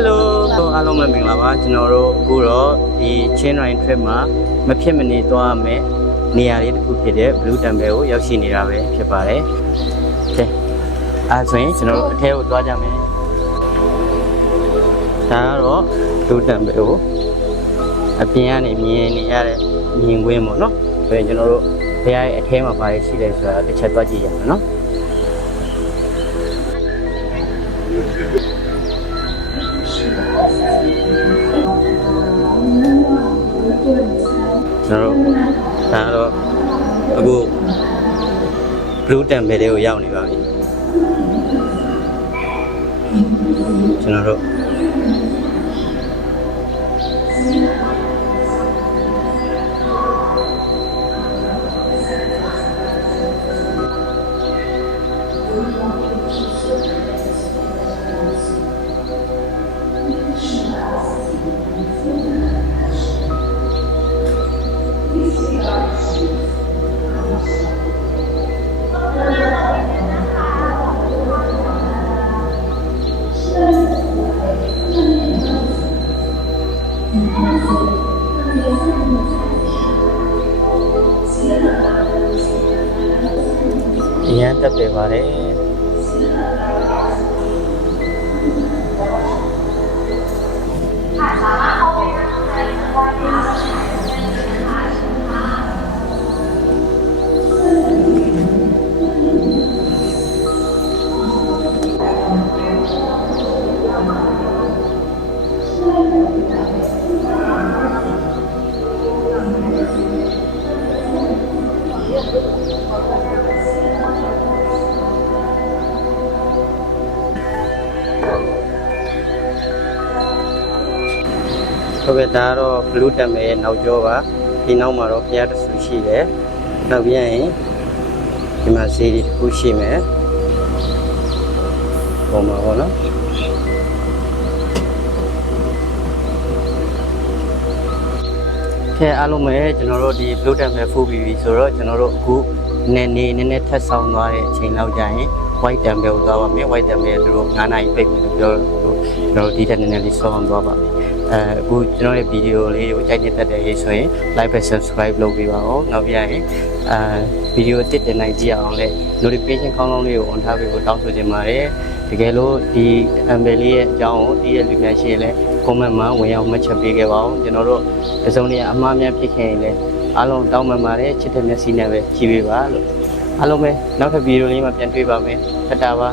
Hello အားလုံးပဲမင်္ဂလာပါကျွန်တော်တို့အခုတော့ဒီချင်းရိုင်း trip မှာမဖြစ်မနေသွားရမယ်နေရာလေးတစ်ခုဖြစ်တဲ့ Blue Temple ကိုရောက်ရှိနေတာပဲဖြစ်ပါတယ်။ကဲအဲဆိုရင်ကျွန်တော်တို့အထဲကိုသွားကြမယ်။ဒါကတော့ Blue Temple ကိုအပြင်ကနေမြင်နေရတဲ့မြင်ကွင်းပေါ့နော်။ဆိုရင်ကျွန်တော်တို့ဘုရားရဲ့အထဲမှာပါတယ်ရှိတယ်ဆိုတာတစ်ချက်သွားကြည့်ရအောင်နော်။ ကျွန်တော်တို့ဒါတော့အခု blue temple တွေကိုရောက်နေပါပြီကျွန်တော်တို့ အရန်တက်တယ်ပါတယ် ဟုတ်ကဲ့ဒါကတော့ blue temple ရဲ့နောက်ကျောပါဒီနောက်မှာတော့ဘုရားတစ်ဆူရှိတယ်နောက်ပြန်ရင်ဒီမှာဈေးတစ်ခုရှိမယ်ပုံမှာပေါ့နော် ခဲအားလုံးပဲကျွန်တော်တို့ဒီ blue temple ဖူးပြီးပြီဆိုတော့ကျွန်တော်တို့အခုနည်းနည်းနည်းနည်းထပ်ဆောင်သွားတဲ့အချိန်လောက်ကျရင် white temple ကိုသွားပါမယ် white temple ကသူတို့9နာရီပြည့်ပြီလို့ပြောလို့ကျွန်တော်တို့ဒီထက်နည်းနည်းလေးဆောင်းသွားပါမယ်အဲအခုကျွန်တော်ရဲ့ဗီဒီယိုလေးကိုကြိုက်နေတဲ့တဲ့ရေးဆိုရင် like ပဲ subscribe လုပ်ပေးပါဦးနောက်ပြရင်အဲဗီဒီယိုတစ်တင်နိုင်ကြည့်အောင်လဲ notification ခေါင်းလုံးလေးကို on ထားပေးဖို့တောင်းဆိုချင်ပါတယ်တကယ်လို့ဒီ amber လေးရဲ့အကြောင်းကိုတည့်ရလူများရှိရင်လဲ comment မှာဝင်ရောက်မှတ်ချက်ပေးခဲ့ပါဦးကျွန်တော်တို့တစ်စုံတစ်ရာအမှားများဖြစ်ခဲ့ရင်လဲအားလုံးတောင်းပန်ပါတယ်ချစ်တဲ့မျက်စိနဲ့ပဲကြည့်ပေးပါလို့အားလုံးပဲနောက်ထပ်ဗီဒီယိုလေးမှာပြန်တွေ့ပါမယ်ထပ်တာပါ